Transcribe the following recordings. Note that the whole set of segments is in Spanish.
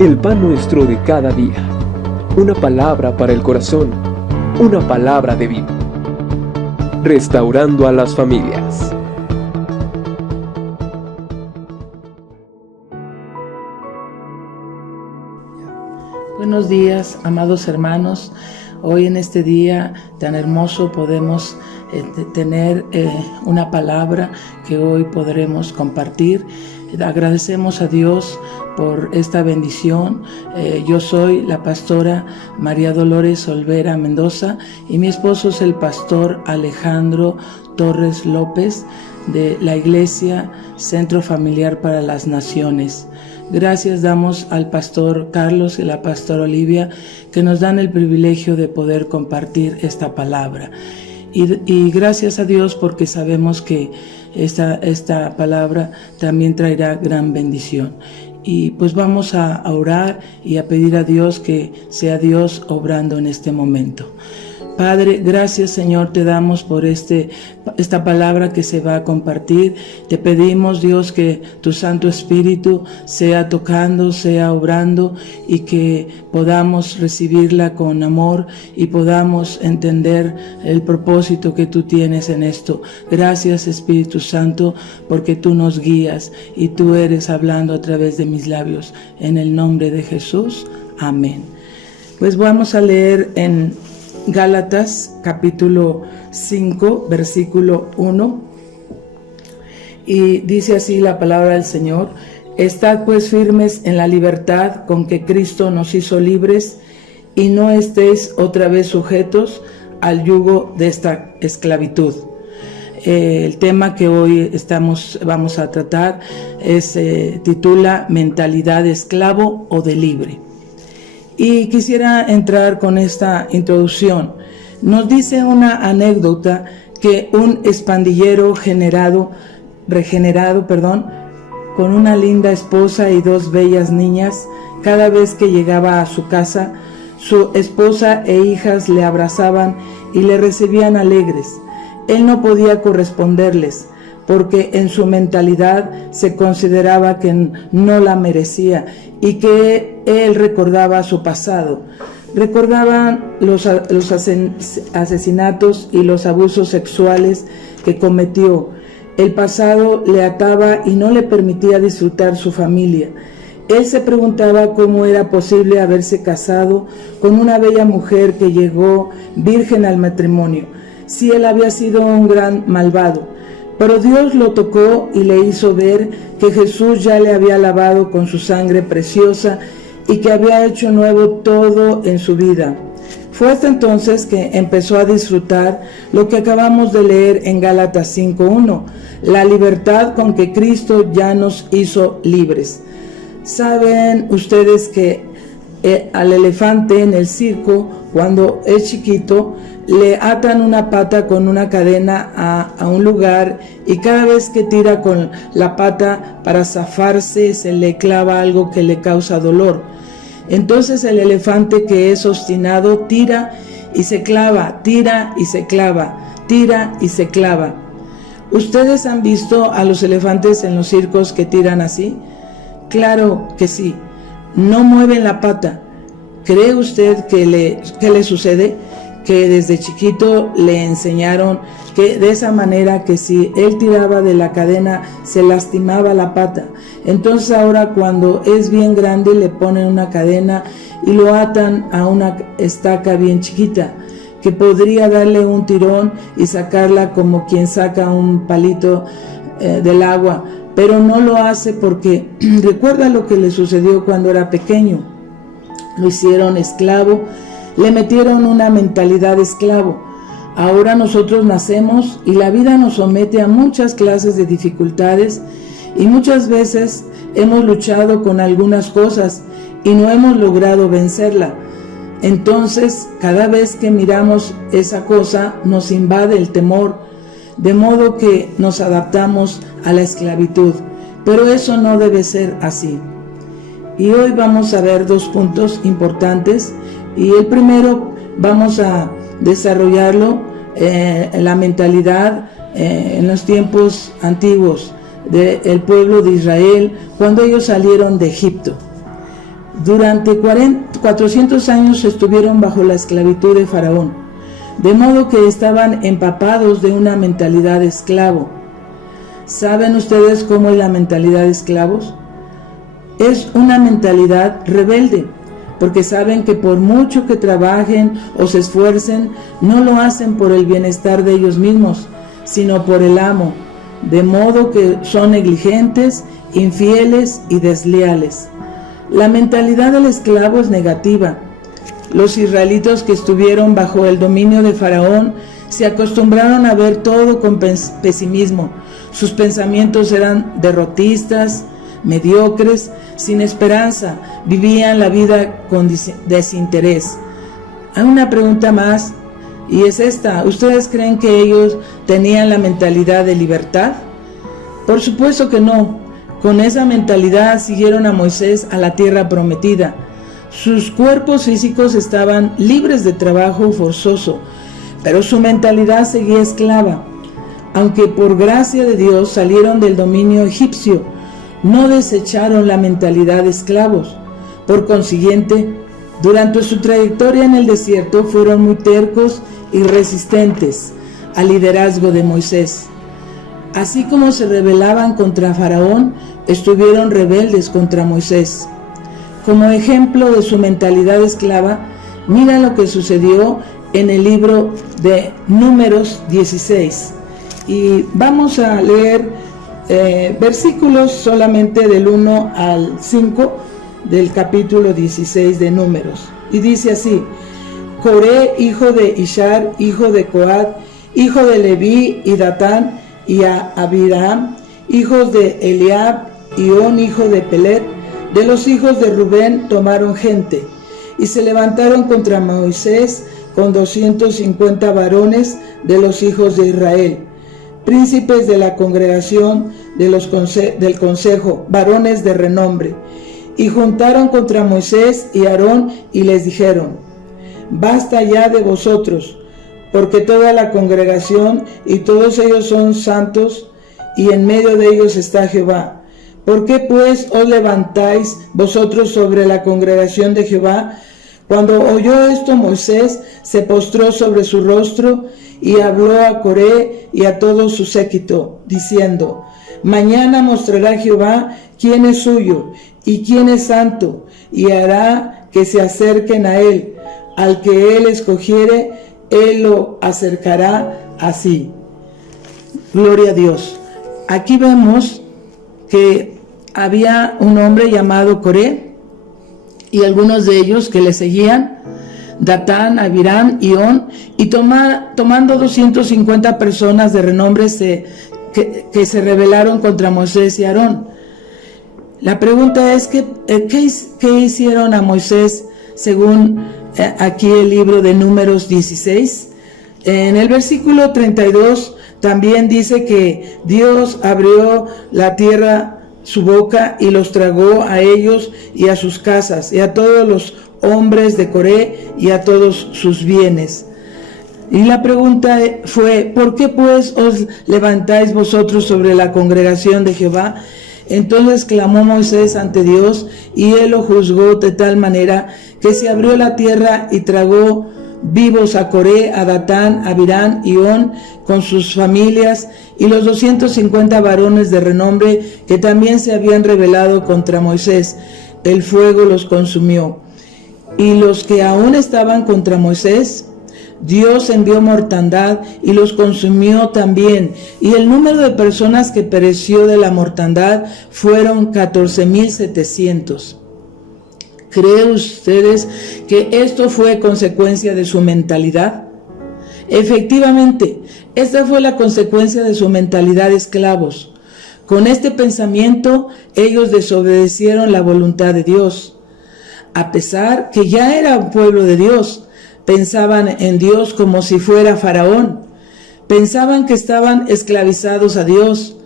El pan nuestro de cada día. Una palabra para el corazón. Una palabra de vida. Restaurando a las familias. Buenos días, amados hermanos. Hoy en este día tan hermoso podemos tener una palabra que hoy podremos compartir. Agradecemos a Dios por esta bendición. Yo soy la pastora María Dolores Olvera Mendoza y mi esposo es el pastor Alejandro Torres López de la Iglesia Centro Familiar para las Naciones. Gracias damos al pastor Carlos y la pastora Olivia que nos dan el privilegio de poder compartir esta palabra. Y gracias a Dios porque sabemos que esta palabra también traerá gran bendición. Y pues vamos a orar y a pedir a Dios que sea Dios obrando en este momento. Padre, gracias Señor, te damos por esta palabra que se va a compartir. Te pedimos, Dios, que tu Santo Espíritu sea tocando, sea obrando y que podamos recibirla con amor y podamos entender el propósito que tú tienes en esto. Gracias Espíritu Santo, porque tú nos guías y tú eres hablando a través de mis labios. En el nombre de Jesús, amén. Pues vamos a leer en Gálatas capítulo 5 versículo 1 y dice así la palabra del Señor: Estad pues firmes en la libertad con que Cristo nos hizo libres y no estéis otra vez sujetos al yugo de esta esclavitud. El tema que hoy vamos a tratar titula Mentalidad de esclavo o de libre. Y quisiera entrar con esta introducción. Nos dice una anécdota que un expandillero regenerado, con una linda esposa y dos bellas niñas, cada vez que llegaba a su casa, su esposa e hijas le abrazaban y le recibían alegres. Él no podía corresponderles, porque en su mentalidad se consideraba que no la merecía y que él recordaba su pasado. Recordaban los asesinatos y los abusos sexuales que cometió. El pasado le ataba y no le permitía disfrutar su familia. Él se preguntaba cómo era posible haberse casado con una bella mujer que llegó virgen al matrimonio, si él había sido un gran malvado. Pero Dios lo tocó y le hizo ver que Jesús ya le había lavado con su sangre preciosa y que había hecho nuevo todo en su vida. Fue hasta entonces que empezó a disfrutar lo que acabamos de leer en Gálatas 5:1, la libertad con que Cristo ya nos hizo libres. Saben ustedes que al elefante en el circo, cuando es chiquito, le atan una pata con una cadena a un lugar y cada vez que tira con la pata para zafarse se le clava algo que le causa dolor. Entonces el elefante, que es obstinado, tira y se clava, tira y se clava, tira y se clava. ¿Ustedes han visto a los elefantes en los circos que tiran así? Claro que sí, no mueven la pata. ¿Cree usted que le sucede? Que desde chiquito le enseñaron que de esa manera, que si él tiraba de la cadena se lastimaba la pata. Entonces ahora cuando es bien grande le ponen una cadena y lo atan a una estaca bien chiquita que podría darle un tirón y sacarla como quien saca un palito del agua, pero no lo hace porque recuerda lo que le sucedió cuando era pequeño. Lo hicieron esclavo, le metieron una mentalidad de esclavo. Ahora nosotros nacemos y la vida nos somete a muchas clases de dificultades y muchas veces hemos luchado con algunas cosas y no hemos logrado vencerla. Entonces, cada vez que miramos esa cosa nos invade el temor, de modo que nos adaptamos a la esclavitud. Pero eso no debe ser así. Y hoy vamos a ver dos puntos importantes. Y el primero vamos a desarrollarlo la mentalidad en los tiempos antiguos del pueblo de Israel cuando ellos salieron de Egipto. Durante 400 años estuvieron bajo la esclavitud de Faraón, de modo que estaban empapados de una mentalidad de esclavo. ¿Saben ustedes cómo es la mentalidad de esclavos? Es una mentalidad rebelde, porque saben que por mucho que trabajen o se esfuercen, no lo hacen por el bienestar de ellos mismos, sino por el amo, de modo que son negligentes, infieles y desleales. La mentalidad del esclavo es negativa. Los israelitas que estuvieron bajo el dominio de Faraón se acostumbraron a ver todo con pesimismo. Sus pensamientos eran derrotistas, mediocres, sin esperanza, vivían la vida con desinterés. Hay una pregunta más, y es esta: ¿ustedes creen que ellos tenían la mentalidad de libertad? Por supuesto que no. Con esa mentalidad siguieron a Moisés a la tierra prometida. Sus cuerpos físicos estaban libres de trabajo forzoso, pero su mentalidad seguía esclava. Aunque por gracia de Dios salieron del dominio egipcio, no desecharon la mentalidad de esclavos. Por consiguiente, durante su trayectoria en el desierto fueron muy tercos y resistentes al liderazgo de Moisés. Así como se rebelaban contra Faraón, estuvieron rebeldes contra Moisés. Como ejemplo de su mentalidad esclava, mira lo que sucedió en el libro de Números 16. Y vamos a leer versículos solamente del 1 al 5 del capítulo 16 de Números. Y dice así: Coré, hijo de Ishar, hijo de Coat, hijo de Leví, y Datán, y a Abiram, hijos de Eliab, y On, hijo de Pelet, de los hijos de Rubén, tomaron gente, y se levantaron contra Moisés con 250 varones de los hijos de Israel, príncipes de la congregación del consejo, varones de renombre, y juntaron contra Moisés y Aarón, y les dijeron: Basta ya de vosotros, porque toda la congregación y todos ellos son santos, y en medio de ellos está Jehová. ¿Por qué pues os levantáis vosotros sobre la congregación de Jehová? Cuando oyó esto, Moisés se postró sobre su rostro y habló a Coré y a todo su séquito, diciendo: Mañana mostrará Jehová quién es suyo y quién es santo, y hará que se acerquen a él. Al que él escogiere, él lo acercará así. Gloria a Dios. Aquí vemos que había un hombre llamado Coré y algunos de ellos que le seguían, Datán, Abiram y On, y tomando 250 personas de renombre que se rebelaron contra Moisés y Aarón. La pregunta es ¿qué hicieron a Moisés según aquí el libro de Números 16? En el versículo 32 también dice que Dios abrió la tierra su boca y los tragó a ellos y a sus casas y a todos los hombres de Coré y a todos sus bienes. Y la pregunta fue: ¿por qué pues os levantáis vosotros sobre la congregación de Jehová? Entonces clamó Moisés ante Dios, y él lo juzgó de tal manera que se abrió la tierra y tragó vivos a Coré, a Datán, a Abiram y On con sus familias, y los 250 varones de renombre que también se habían rebelado contra Moisés. El fuego los consumió. Y los que aún estaban contra Moisés, Dios envió mortandad y los consumió también, y el número de personas que pereció de la mortandad fueron 14,700. ¿Creen ustedes que esto fue consecuencia de su mentalidad? Efectivamente, esta fue la consecuencia de su mentalidad de esclavos. Con este pensamiento, ellos desobedecieron la voluntad de Dios. A pesar que ya era un pueblo de Dios, pensaban en Dios como si fuera Faraón. Pensaban que estaban esclavizados a Dios.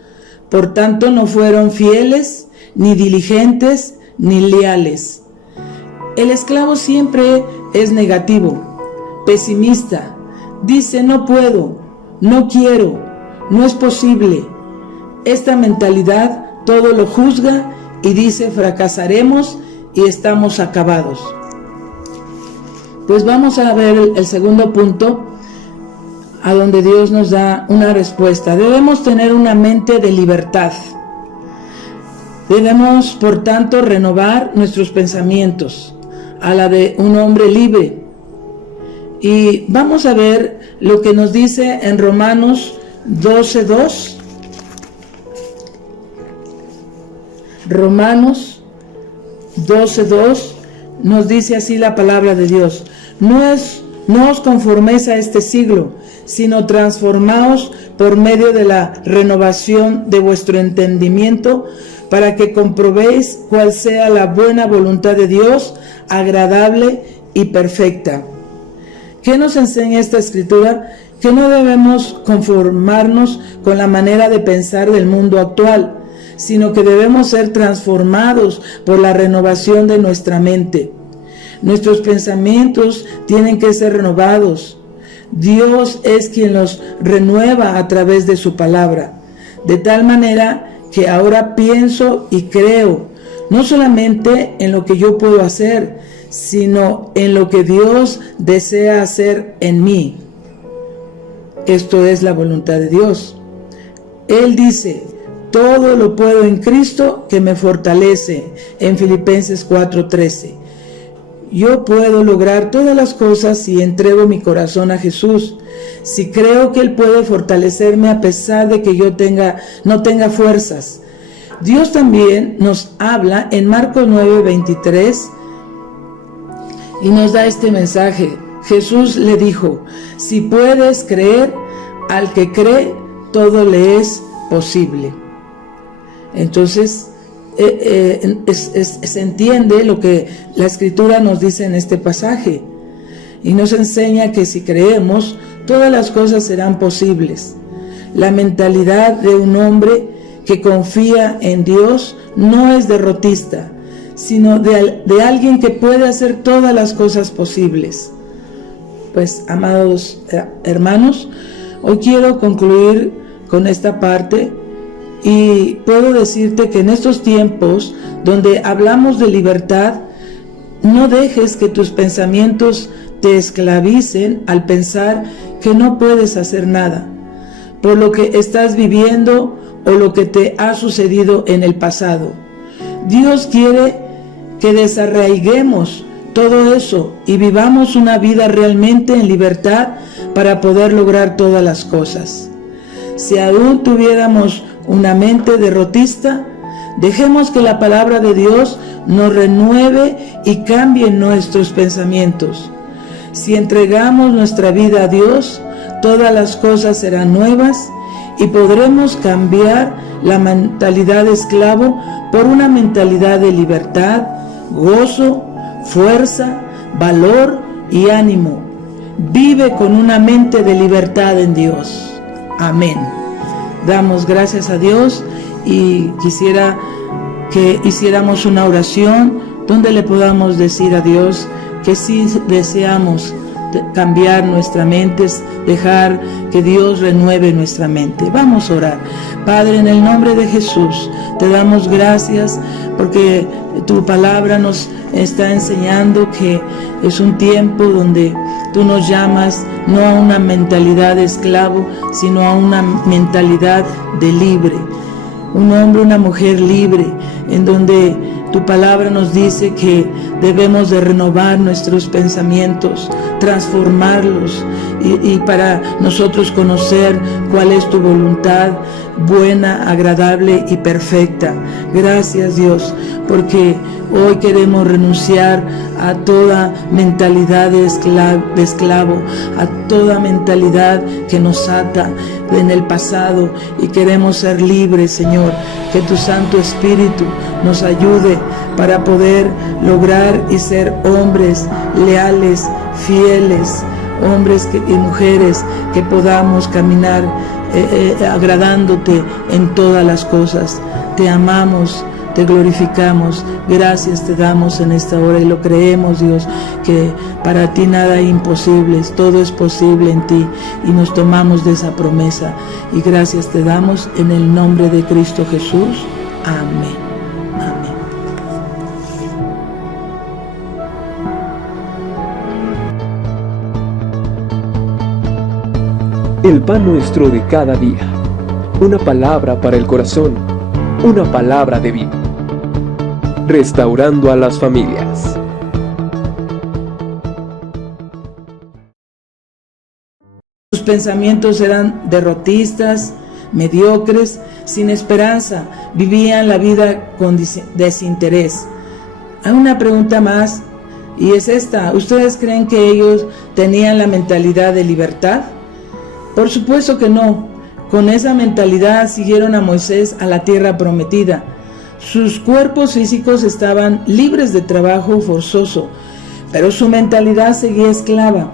Por tanto, no fueron fieles, ni diligentes, ni leales. El esclavo siempre es negativo, pesimista. Dice: no puedo, no quiero, no es posible. Esta mentalidad todo lo juzga y dice: fracasaremos y estamos acabados. Pues vamos a ver el segundo punto, a donde Dios nos da una respuesta. Debemos tener una mente de libertad. Debemos, por tanto, renovar nuestros pensamientos a la de un hombre libre. Y vamos a ver lo que nos dice en Romanos 12:2. Romanos 12:2 nos dice así la palabra de Dios: no os conforméis a este siglo, sino transformaos por medio de la renovación de vuestro entendimiento, para que comprobéis cuál sea la buena voluntad de Dios, agradable y perfecta. ¿Qué nos enseña esta escritura? Que no debemos conformarnos con la manera de pensar del mundo actual, sino que debemos ser transformados por la renovación de nuestra mente. Nuestros pensamientos tienen que ser renovados. Dios es quien los renueva a través de su palabra, de tal manera que ahora pienso y creo, no solamente en lo que yo puedo hacer, sino en lo que Dios desea hacer en mí. Esto es la voluntad de Dios. Él dice: todo lo puedo en Cristo que me fortalece, en Filipenses 4:13. Yo puedo lograr todas las cosas si entrego mi corazón a Jesús, si creo que Él puede fortalecerme a pesar de que yo no tenga fuerzas. Dios también nos habla en Marcos 9:23 y nos da este mensaje. Jesús le dijo: si puedes creer, al que cree, todo le es posible. Entonces, se entiende lo que la Escritura nos dice en este pasaje, y nos enseña que si creemos, todas las cosas serán posibles. La mentalidad de un hombre que confía en Dios no es derrotista, sino de alguien que puede hacer todas las cosas posibles. Pues, amados hermanos, hoy quiero concluir con esta parte. Y puedo decirte que en estos tiempos donde hablamos de libertad, no dejes que tus pensamientos te esclavicen al pensar que no puedes hacer nada por lo que estás viviendo o lo que te ha sucedido en el pasado. Dios quiere que desarraiguemos todo eso y vivamos una vida realmente en libertad para poder lograr todas las cosas. Si aún tuviéramos una mente derrotista, dejemos que la palabra de Dios nos renueve y cambie nuestros pensamientos. Si entregamos nuestra vida a Dios, todas las cosas serán nuevas y podremos cambiar la mentalidad de esclavo por una mentalidad de libertad, gozo, fuerza, valor y ánimo. Vive con una mente de libertad en Dios. Amén. Damos gracias a Dios y quisiera que hiciéramos una oración donde le podamos decir a Dios que sí deseamos cambiar nuestra mente, dejar que Dios renueve nuestra mente. Vamos a orar. Padre, en el nombre de Jesús, te damos gracias porque tu palabra nos está enseñando que es un tiempo donde tú nos llamas no a una mentalidad de esclavo, sino a una mentalidad de libre. Un hombre, una mujer libre, en donde tu palabra nos dice que debemos de renovar nuestros pensamientos, transformarlos y para nosotros conocer cuál es tu voluntad buena, agradable y perfecta. Gracias, Dios, porque hoy queremos renunciar a toda mentalidad de esclavo, a toda mentalidad que nos ata en el pasado y queremos ser libres, Señor. Que tu Santo Espíritu nos ayude para poder lograr y ser hombres leales, fieles, hombres y mujeres que podamos caminar agradándote en todas las cosas. Te amamos, te glorificamos, gracias te damos en esta hora y lo creemos, Dios, que para ti nada es imposible, todo es posible en ti y nos tomamos de esa promesa y gracias te damos en el nombre de Cristo Jesús. Amén. Amén. El pan nuestro de cada día. Una palabra para el corazón. Una palabra de vida. Restaurando a las familias. Sus pensamientos eran derrotistas, mediocres, sin esperanza, vivían la vida con desinterés. Hay una pregunta más, y es esta: ¿ustedes creen que ellos tenían la mentalidad de libertad? Por supuesto que no. Con esa mentalidad siguieron a Moisés a la tierra prometida. Sus cuerpos físicos estaban libres de trabajo forzoso, pero su mentalidad seguía esclava.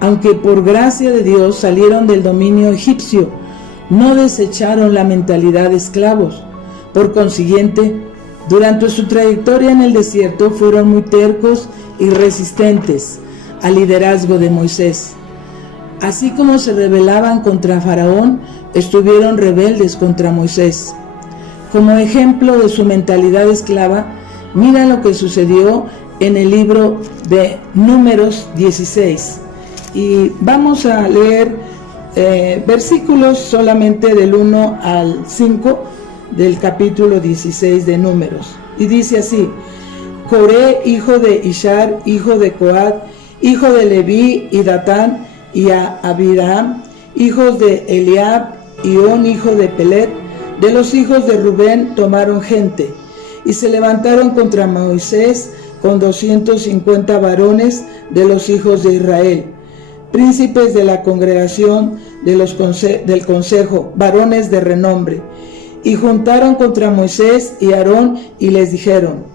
Aunque por gracia de Dios salieron del dominio egipcio, no desecharon la mentalidad de esclavos. Por consiguiente, durante su trayectoria en el desierto fueron muy tercos y resistentes al liderazgo de Moisés. Así como se rebelaban contra Faraón, estuvieron rebeldes contra Moisés. Como ejemplo de su mentalidad esclava, mira lo que sucedió en el libro de Números 16. Y vamos a leer versículos solamente del 1 al 5 del capítulo 16 de Números. Y dice así: Coré, hijo de Ishar, hijo de Coat, hijo de Leví, y Datán, y a Abiram, hijos de Eliab, y On, hijo de Pelet, de los hijos de Rubén, tomaron gente, y se levantaron contra Moisés con 250 varones de los hijos de Israel, príncipes de la congregación del consejo, varones de renombre, y juntaron contra Moisés y Aarón, y les dijeron: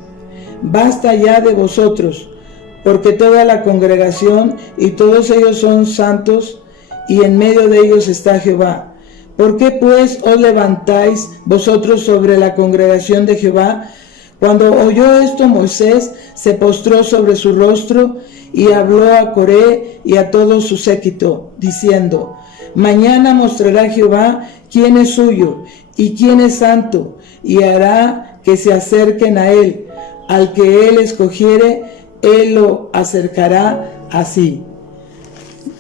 Basta ya de vosotros, porque toda la congregación y todos ellos son santos, y en medio de ellos está Jehová. ¿Por qué pues os levantáis vosotros sobre la congregación de Jehová? Cuando oyó esto, Moisés se postró sobre su rostro y habló a Coré y a todo su séquito, diciendo: Mañana mostrará Jehová quién es suyo y quién es santo, y hará que se acerquen a él. Al que él escogiere, él lo acercará así.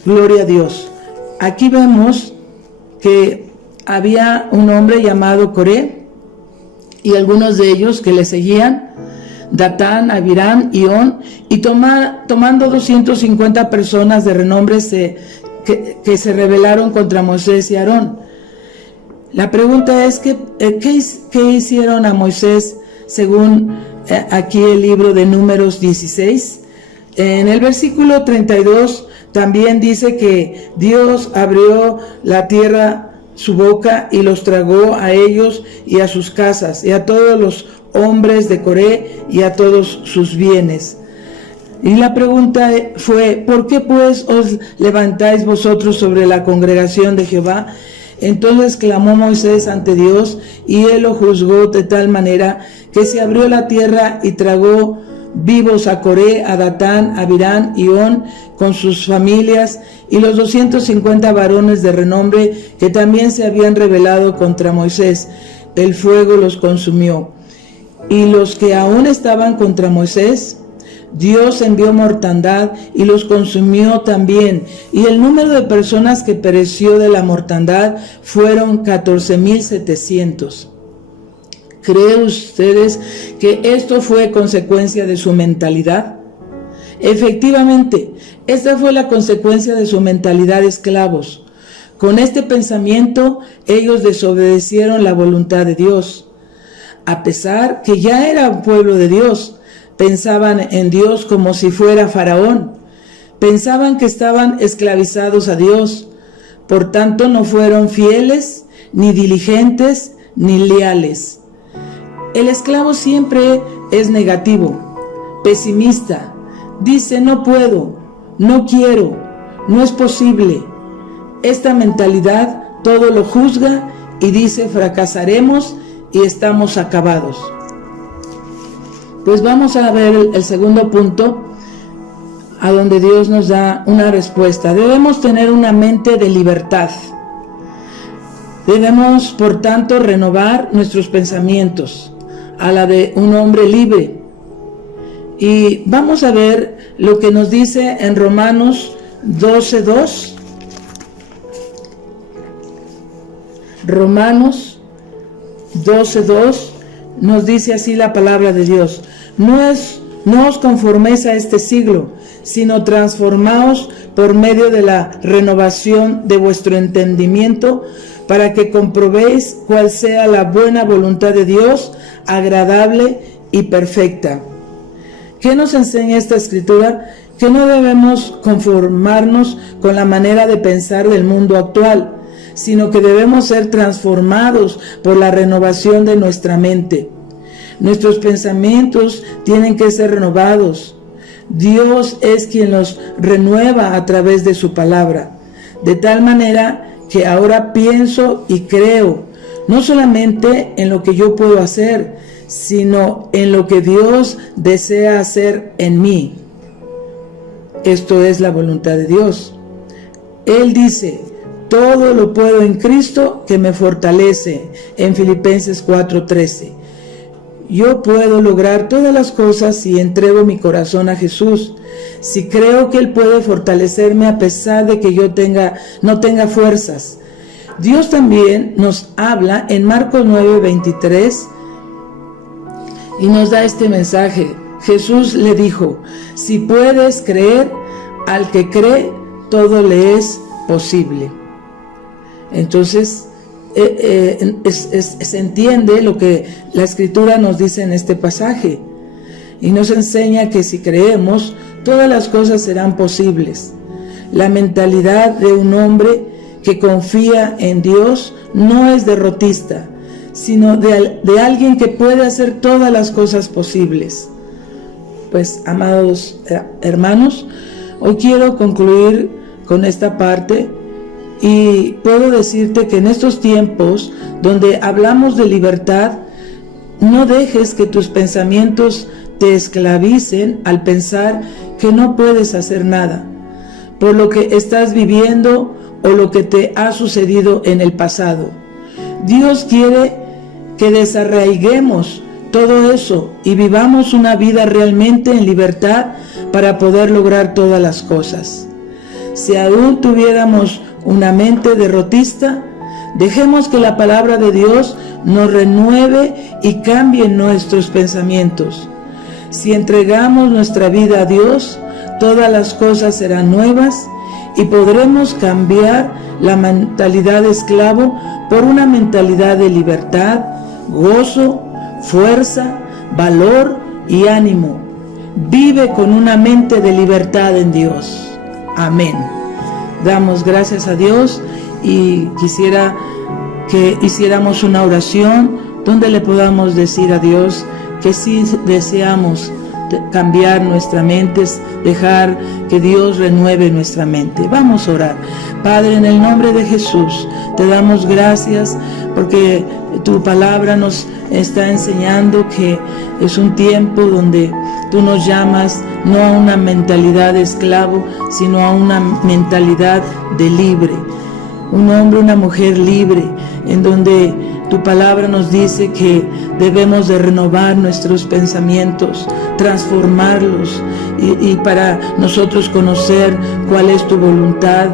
Gloria a Dios. Aquí vemos que había un hombre llamado Coré y algunos de ellos que le seguían, Datán, Abiram y On, y tomando 250 personas de renombre que se rebelaron contra Moisés y Aarón. La pregunta es ¿qué hicieron a Moisés según aquí el libro de Números 16? En el versículo 32 también dice que Dios abrió la tierra su boca y los tragó a ellos y a sus casas y a todos los hombres de Coré y a todos sus bienes. Y la pregunta fue: ¿por qué pues os levantáis vosotros sobre la congregación de Jehová? Entonces clamó Moisés ante Dios, y él lo juzgó de tal manera que se abrió la tierra y tragó vivos a Coré, a Datán, a Abiram y On con sus familias, y los 250 varones de renombre que también se habían rebelado contra Moisés. El fuego los consumió. Y los que aún estaban contra Moisés, Dios envió mortandad y los consumió también, y el número de personas que pereció de la mortandad fueron 14,700. ¿Creen ustedes que esto fue consecuencia de su mentalidad? Efectivamente, esta fue la consecuencia de su mentalidad de esclavos. Con este pensamiento, ellos desobedecieron la voluntad de Dios. A pesar que ya era un pueblo de Dios, pensaban en Dios como si fuera Faraón. Pensaban que estaban esclavizados a Dios. Por tanto, no fueron fieles, ni diligentes, ni leales. El esclavo siempre es negativo, pesimista. Dice: no puedo, no quiero, no es posible. Esta mentalidad todo lo juzga y dice: fracasaremos y estamos acabados. Pues vamos a ver el segundo punto, a donde Dios nos da una respuesta. Debemos tener una mente de libertad. Debemos, por tanto, renovar nuestros pensamientos a la de un hombre libre. Y vamos a ver lo que nos dice en Romanos 12:2. Romanos 12:2 nos dice así la palabra de Dios: no os conforméis a este siglo, sino transformaos por medio de la renovación de vuestro entendimiento, para que comprobéis cuál sea la buena voluntad de Dios, agradable y perfecta. ¿Qué nos enseña esta escritura? Que no debemos conformarnos con la manera de pensar del mundo actual, sino que debemos ser transformados por la renovación de nuestra mente. Nuestros pensamientos tienen que ser renovados. Dios es quien los renueva a través de su palabra, de tal manera que ahora pienso y creo, no solamente en lo que yo puedo hacer, sino en lo que Dios desea hacer en mí. Esto es la voluntad de Dios. Él dice: todo lo puedo en Cristo que me fortalece, en Filipenses 4:13. Yo puedo lograr todas las cosas si entrego mi corazón a Jesús, si creo que Él puede fortalecerme a pesar de que yo no tenga fuerzas. Dios también nos habla en Marcos 9:23 y nos da este mensaje. Jesús le dijo: si puedes creer, al que cree, todo le es posible. Entonces, se entiende lo que la Escritura nos dice en este pasaje, y nos enseña que si creemos, todas las cosas serán posibles. La mentalidad de un hombre que confía en Dios no es derrotista, sino de alguien que puede hacer todas las cosas posibles. Pues, amados hermanos, hoy quiero concluir con esta parte. Y puedo decirte que en estos tiempos donde hablamos de libertad, no dejes que tus pensamientos te esclavicen al pensar que no puedes hacer nada por lo que estás viviendo o lo que te ha sucedido en el pasado. Dios quiere que desarraiguemos todo eso y vivamos una vida realmente en libertad para poder lograr todas las cosas. Si aún tuviéramos una mente derrotista, dejemos que la palabra de Dios nos renueve y cambie nuestros pensamientos. Si entregamos nuestra vida a Dios, todas las cosas serán nuevas y podremos cambiar la mentalidad de esclavo por una mentalidad de libertad, gozo, fuerza, valor y ánimo. Vive con una mente de libertad en Dios. Amén. Damos gracias a Dios y quisiera que hiciéramos una oración donde le podamos decir a Dios que sí deseamos cambiar nuestra mente, dejar que Dios renueve nuestra mente. Vamos a orar. Padre, en el nombre de Jesús, te damos gracias porque tu palabra nos está enseñando que es un tiempo donde tú nos llamas no a una mentalidad de esclavo, sino a una mentalidad de libre. Un hombre, una mujer libre, en donde tu palabra nos dice que debemos de renovar nuestros pensamientos, transformarlos y para nosotros conocer cuál es tu voluntad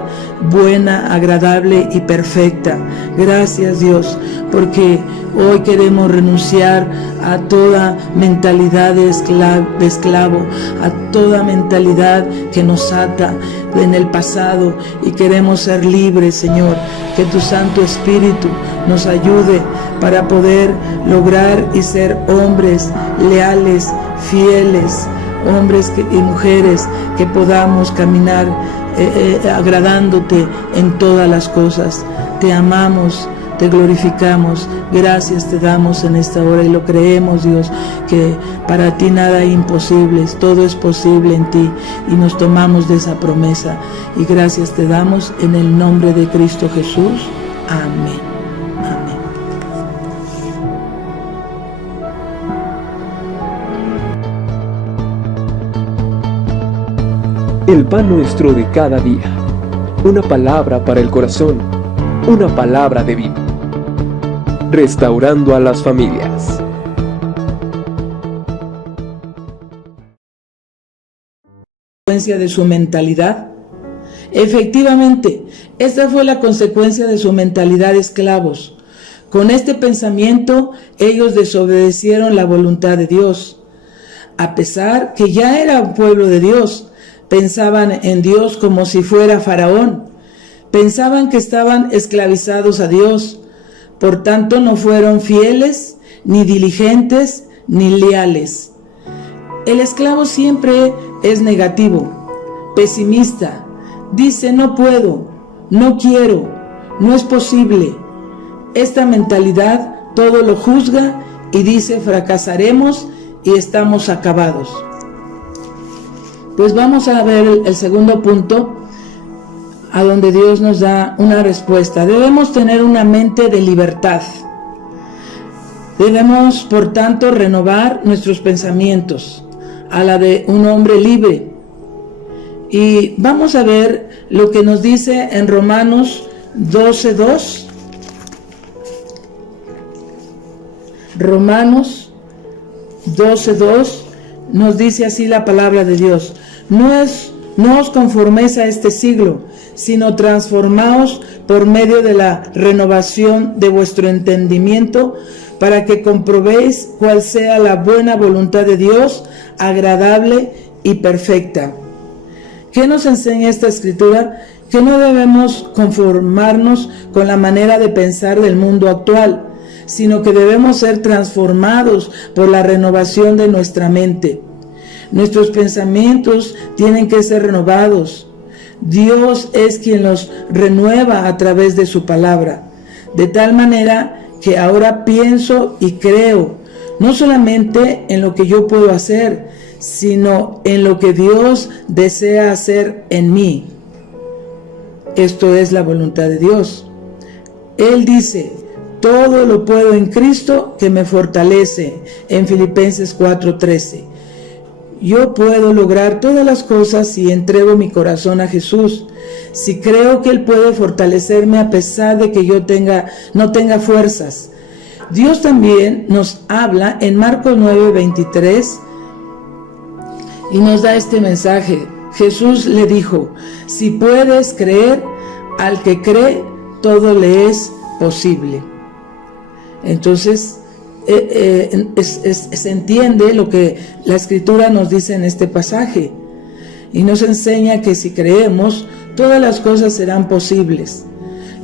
buena, agradable y perfecta. Gracias, Dios, porque hoy queremos renunciar a toda mentalidad de esclavo, a toda mentalidad que nos ata en el pasado y queremos ser libres, Señor. Que tu Santo Espíritu nos ayude para poder lograr y ser hombres leales, fieles, hombres y mujeres que podamos caminar agradándote en todas las cosas. Te amamos, te glorificamos, gracias te damos en esta hora y lo creemos, Dios, que para ti nada es imposible, todo es posible en ti y nos tomamos de esa promesa y gracias te damos en el nombre de Cristo Jesús. Amén. Amén. El pan nuestro de cada día, una palabra para el corazón, una palabra de vida. Restaurando a las familias. Consecuencia de su mentalidad. Efectivamente, esta fue la consecuencia de su mentalidad de esclavos. Con este pensamiento, ellos desobedecieron la voluntad de Dios. A pesar que ya era un pueblo de Dios, pensaban en Dios como si fuera Faraón. Pensaban que estaban esclavizados a Dios. Por tanto, no fueron fieles, ni diligentes, ni leales. El esclavo siempre es negativo, pesimista. Dice: no puedo, no quiero, no es posible. Esta mentalidad todo lo juzga y dice: fracasaremos y estamos acabados. Pues vamos a ver el segundo punto, a donde Dios nos da una respuesta. Debemos tener una mente de libertad. Debemos, por tanto, renovar nuestros pensamientos a la de un hombre libre. Y vamos a ver lo que nos dice en Romanos 12:2. Romanos 12:2 nos dice así la palabra de Dios: no os conforméis a este siglo, sino transformaos por medio de la renovación de vuestro entendimiento, para que comprobéis cuál sea la buena voluntad de Dios, agradable y perfecta. ¿Qué nos enseña esta escritura? Que no debemos conformarnos con la manera de pensar del mundo actual, sino que debemos ser transformados por la renovación de nuestra mente. Nuestros pensamientos tienen que ser renovados. Dios es quien los renueva a través de su palabra, de tal manera que ahora pienso y creo, no solamente en lo que yo puedo hacer, sino en lo que Dios desea hacer en mí. Esto es la voluntad de Dios. Él dice: todo lo puedo en Cristo que me fortalece, en Filipenses 4:13. Yo puedo lograr todas las cosas si entrego mi corazón a Jesús, si creo que Él puede fortalecerme a pesar de que yo no tenga fuerzas. Dios también nos habla en Marcos 9:23 y nos da este mensaje. Jesús le dijo: si puedes creer, al que cree, todo le es posible. Entonces, se entiende lo que la Escritura nos dice en este pasaje, y nos enseña que si creemos, todas las cosas serán posibles.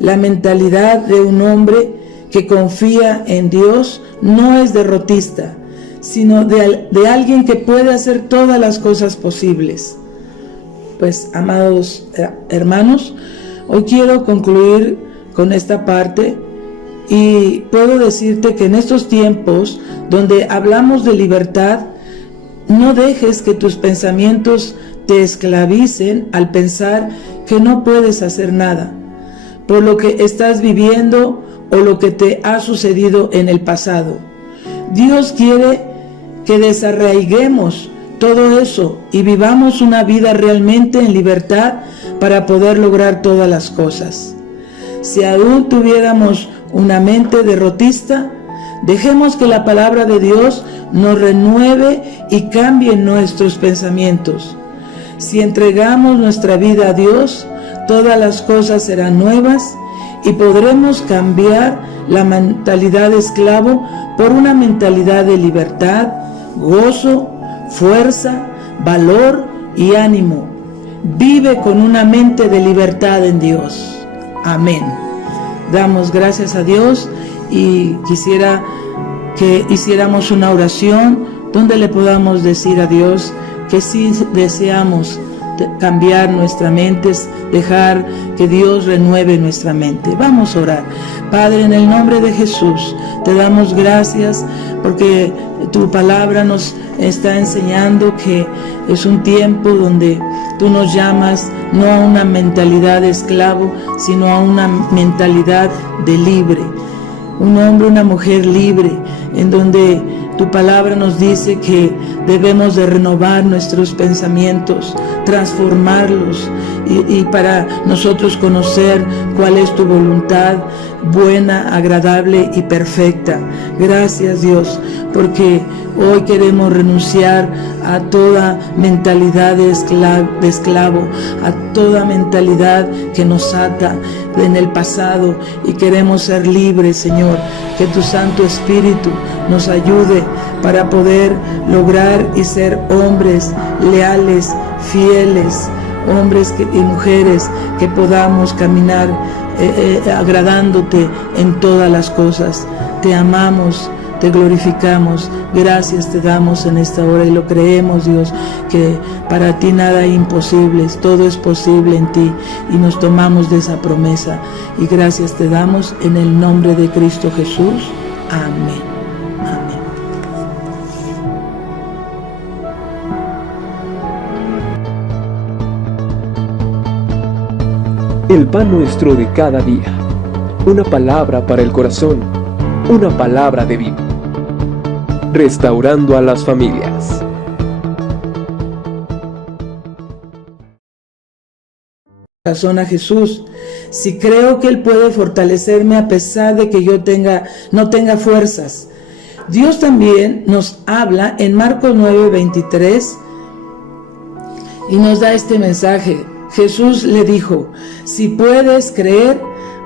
La mentalidad de un hombre que confía en Dios no es derrotista, sino de alguien que puede hacer todas las cosas posibles. Pues, amados hermanos, hoy quiero concluir con esta parte. Y puedo decirte que en estos tiempos donde hablamos de libertad, no dejes que tus pensamientos te esclavicen al pensar que no puedes hacer nada por lo que estás viviendo o lo que te ha sucedido en el pasado. Dios quiere que desarraiguemos todo eso y vivamos una vida realmente en libertad para poder lograr todas las cosas. Si aún tuviéramos una mente derrotista, dejemos que la palabra de Dios nos renueve y cambie nuestros pensamientos. Si entregamos nuestra vida a Dios, todas las cosas serán nuevas y podremos cambiar la mentalidad de esclavo por una mentalidad de libertad, gozo, fuerza, valor y ánimo. Vive con una mente de libertad en Dios. Amén. Damos gracias a Dios y quisiera que hiciéramos una oración donde le podamos decir a Dios que sí deseamos cambiar nuestra mente, dejar que Dios renueve nuestra mente. Vamos a orar. Padre, en el nombre de Jesús, te damos gracias porque tu palabra nos está enseñando que es un tiempo donde tú nos llamas no a una mentalidad de esclavo, sino a una mentalidad de libre. Un hombre, una mujer libre, en donde tu palabra nos dice que debemos de renovar nuestros pensamientos, transformarlos y para nosotros conocer cuál es tu voluntad buena, agradable y perfecta. Gracias, Dios, porque hoy queremos renunciar a toda mentalidad de esclavo, a toda mentalidad que nos ata en el pasado, y queremos ser libres, Señor. Que tu Santo Espíritu nos ayude para poder lograr y ser hombres leales, fieles, hombres y mujeres que podamos caminar agradándote en todas las cosas. Te amamos, te glorificamos, gracias te damos en esta hora y lo creemos, Dios, que para ti nada es imposible, todo es posible en ti, y nos tomamos de esa promesa y gracias te damos en el nombre de Cristo Jesús. Amén. Amén. El pan nuestro de cada día, una palabra para el corazón, una palabra de vida. Restaurando a las familias. Razón a Jesús, si creo que Él puede fortalecerme a pesar de que yo no tenga fuerzas. Dios también nos habla en Marcos 9:23 y nos da este mensaje. Jesús le dijo: si puedes creer,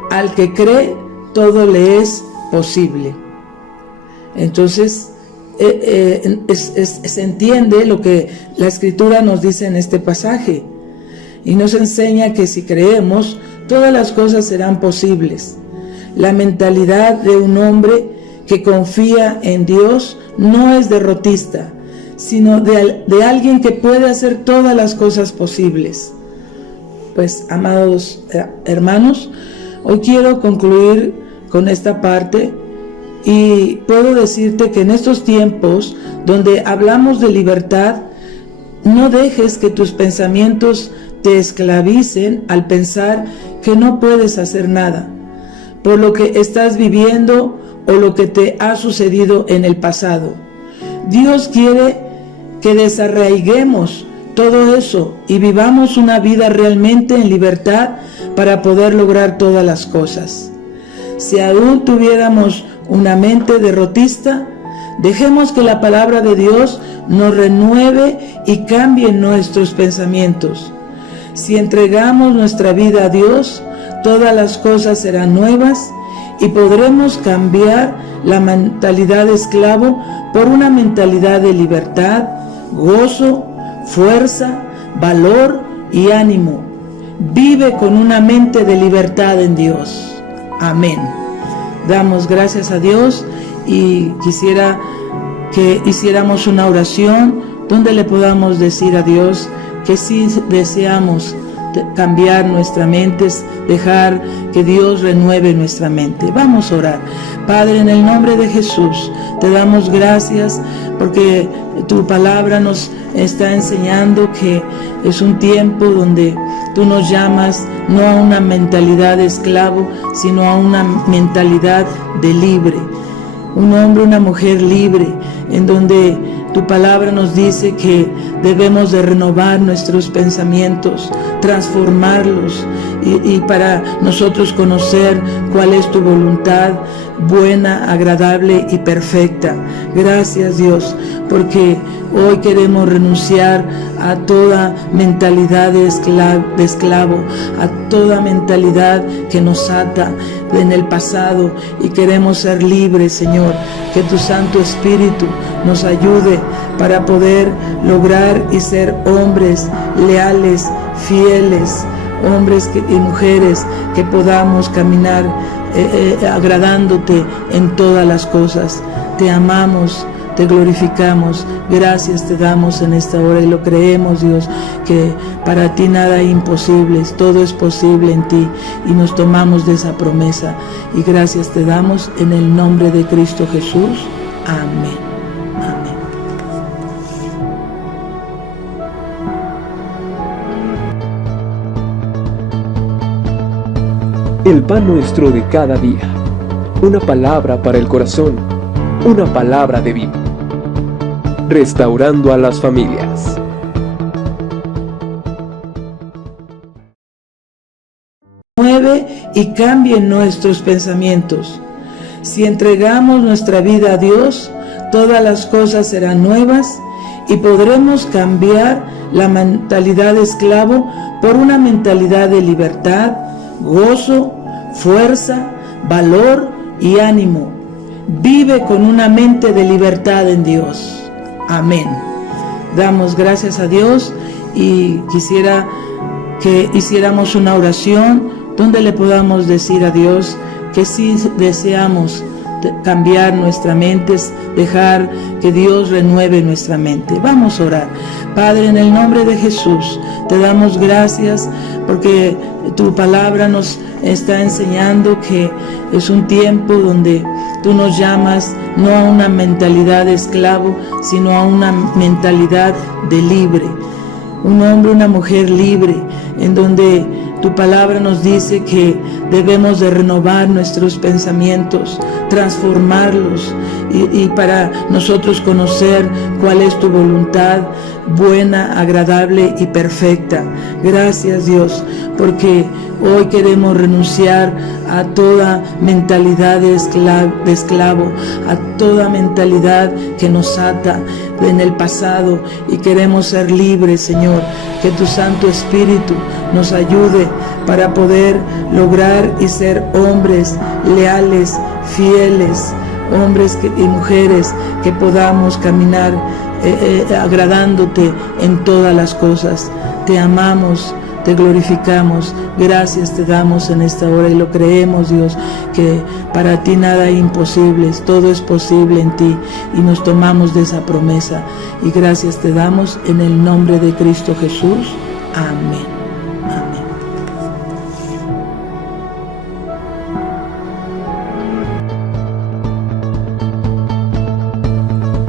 al que cree todo le es posible. Entonces se entiende lo que la Escritura nos dice en este pasaje y nos enseña que si creemos, todas las cosas serán posibles. La mentalidad de un hombre que confía en Dios no es derrotista, sino de alguien que puede hacer todas las cosas posibles. Pues, amados hermanos, hoy quiero concluir con esta parte y puedo decirte que en estos tiempos donde hablamos de libertad, no dejes que tus pensamientos te esclavicen al pensar que no puedes hacer nada por lo que estás viviendo o lo que te ha sucedido en el pasado. Dios quiere que desarraiguemos todo eso y vivamos una vida realmente en libertad para poder lograr todas las cosas. Si aún tuviéramos una mente derrotista, dejemos que la palabra de Dios nos renueve y cambie nuestros pensamientos. Si entregamos nuestra vida a Dios, todas las cosas serán nuevas y podremos cambiar la mentalidad de esclavo por una mentalidad de libertad, gozo, fuerza, valor y ánimo. Vive con una mente de libertad en Dios. Amén. Damos gracias a Dios y quisiera que hiciéramos una oración donde le podamos decir a Dios que sí deseamos cambiar nuestra mente, dejar que Dios renueve nuestra mente. Vamos a orar. Padre, en el nombre de Jesús, te damos gracias porque tu palabra nos está enseñando que es un tiempo donde tú nos llamas no a una mentalidad de esclavo, sino a una mentalidad de libre. Un hombre, una mujer libre, en donde tu palabra nos dice que debemos de renovar nuestros pensamientos, transformarlos y para nosotros conocer cuál es tu voluntad buena, agradable y perfecta. Gracias, Dios, porque hoy queremos renunciar a toda mentalidad de esclavo, a toda mentalidad que nos ata en el pasado y queremos ser libres, Señor. Que tu Santo Espíritu nos ayude para poder lograr y ser hombres leales, fieles, hombres y mujeres que podamos caminar agradándote en todas las cosas. Te amamos, te glorificamos, gracias te damos en esta hora y lo creemos, Dios, que para ti nada es imposible, todo es posible en ti y nos tomamos de esa promesa y gracias te damos en el nombre de Cristo Jesús. Amén. Amén. El pan nuestro de cada día, una palabra para el corazón, una palabra de vida. Restaurando a las familias. Mueve y cambie nuestros pensamientos. Si entregamos nuestra vida a Dios, todas las cosas serán nuevas y podremos cambiar la mentalidad de esclavo por una mentalidad de libertad, gozo, fuerza, valor y ánimo. Vive con una mente de libertad en Dios. Amén. Damos gracias a Dios y quisiera que hiciéramos una oración donde le podamos decir a Dios que sí deseamos cambiar nuestra mente, dejar que Dios renueve nuestra mente. Vamos a orar. Padre, en el nombre de Jesús, te damos gracias porque tu palabra nos está enseñando que es un tiempo donde tú nos llamas no a una mentalidad de esclavo, sino a una mentalidad de libre. Un hombre, una mujer libre, en donde tu palabra nos dice que debemos de renovar nuestros pensamientos, transformarlos y para nosotros conocer cuál es tu voluntad buena, agradable y perfecta. Gracias, Dios, porque hoy queremos renunciar a toda mentalidad de esclavo, a toda mentalidad que nos ata en el pasado y queremos ser libres, Señor. Que tu Santo Espíritu nos ayude para poder lograr y ser hombres leales, fieles, hombres y mujeres que podamos caminar agradándote en todas las cosas. Te amamos, te glorificamos, gracias te damos en esta hora y lo creemos, Dios, que para ti nada es imposible, todo es posible en ti y nos tomamos de esa promesa y gracias te damos en el nombre de Cristo Jesús. Amén. Amén.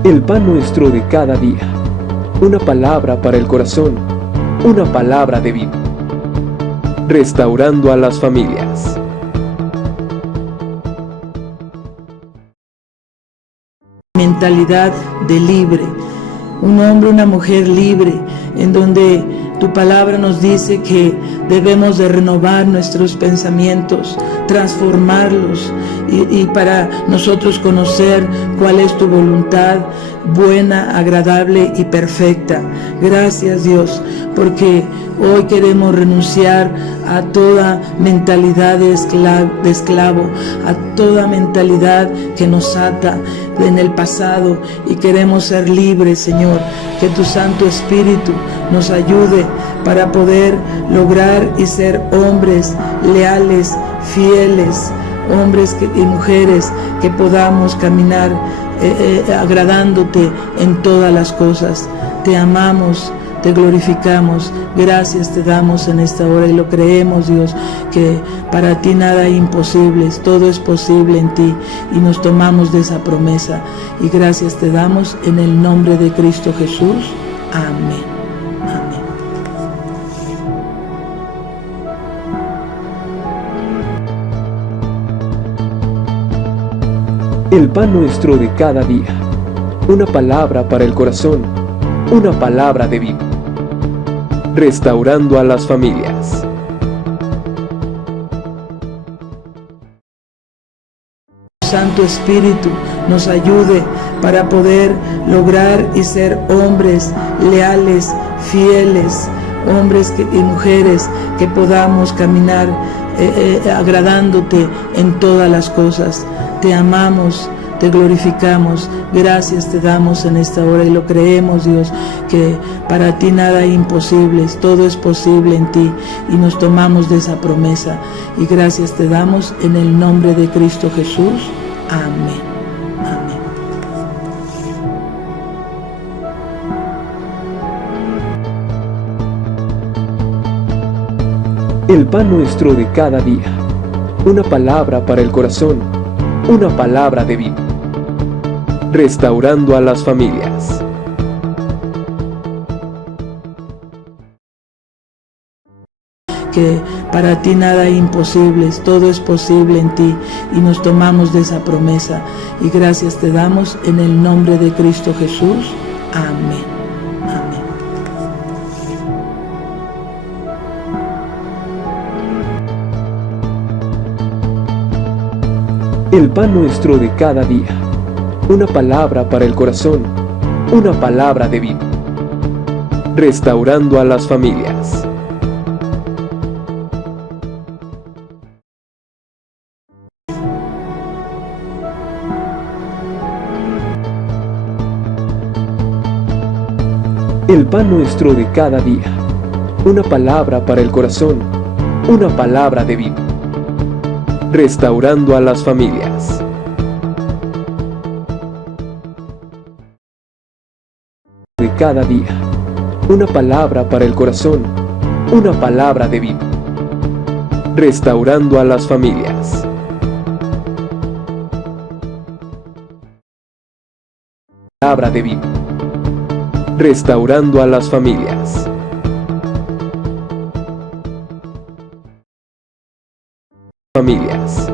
El pan nuestro de cada día, una palabra para el corazón, una palabra de vida. Restaurando a las familias. Mentalidad de libre, un hombre, una mujer libre, en donde tu palabra nos dice que debemos de renovar nuestros pensamientos, transformarlos y para nosotros conocer cuál es tu voluntad buena, agradable y perfecta. Gracias, Dios, porque hoy queremos renunciar a toda mentalidad de esclavo, a toda mentalidad que nos ata en el pasado y queremos ser libres, Señor. Que tu Santo Espíritu nos ayude para poder lograr y ser hombres leales, fieles, hombres y mujeres que podamos caminar agradándote en todas las cosas. Te amamos, te glorificamos, gracias te damos en esta hora y lo creemos, Dios, que para ti nada es imposible, todo es posible en ti y nos tomamos de esa promesa y gracias te damos en el nombre de Cristo Jesús. Amén. Amén. El pan nuestro de cada día, una palabra para el corazón, una palabra de vida. Restaurando a las familias. Santo Espíritu nos ayude para poder lograr y ser hombres leales, fieles, hombres y mujeres que podamos caminar agradándote en todas las cosas. Te amamos, te glorificamos, gracias te damos en esta hora y lo creemos, Dios, que para ti nada es imposible, todo es posible en ti y nos tomamos de esa promesa y gracias te damos en el nombre de Cristo Jesús. Amén. Amén. El pan nuestro de cada día, una palabra para el corazón, una palabra de vida. Restaurando a las familias. Que para ti nada es imposible, todo es posible en ti y nos tomamos de esa promesa y gracias te damos en el nombre de Cristo Jesús. Amén. Amén. El pan nuestro de cada día, una palabra para el corazón, una palabra de vida. Restaurando a las familias. El pan nuestro de cada día, una palabra para el corazón, una palabra de vida. Restaurando a las familias. De cada día, una palabra para el corazón, una palabra de vida. Restaurando a las familias. Palabra de vida. Restaurando a las familias. Familias.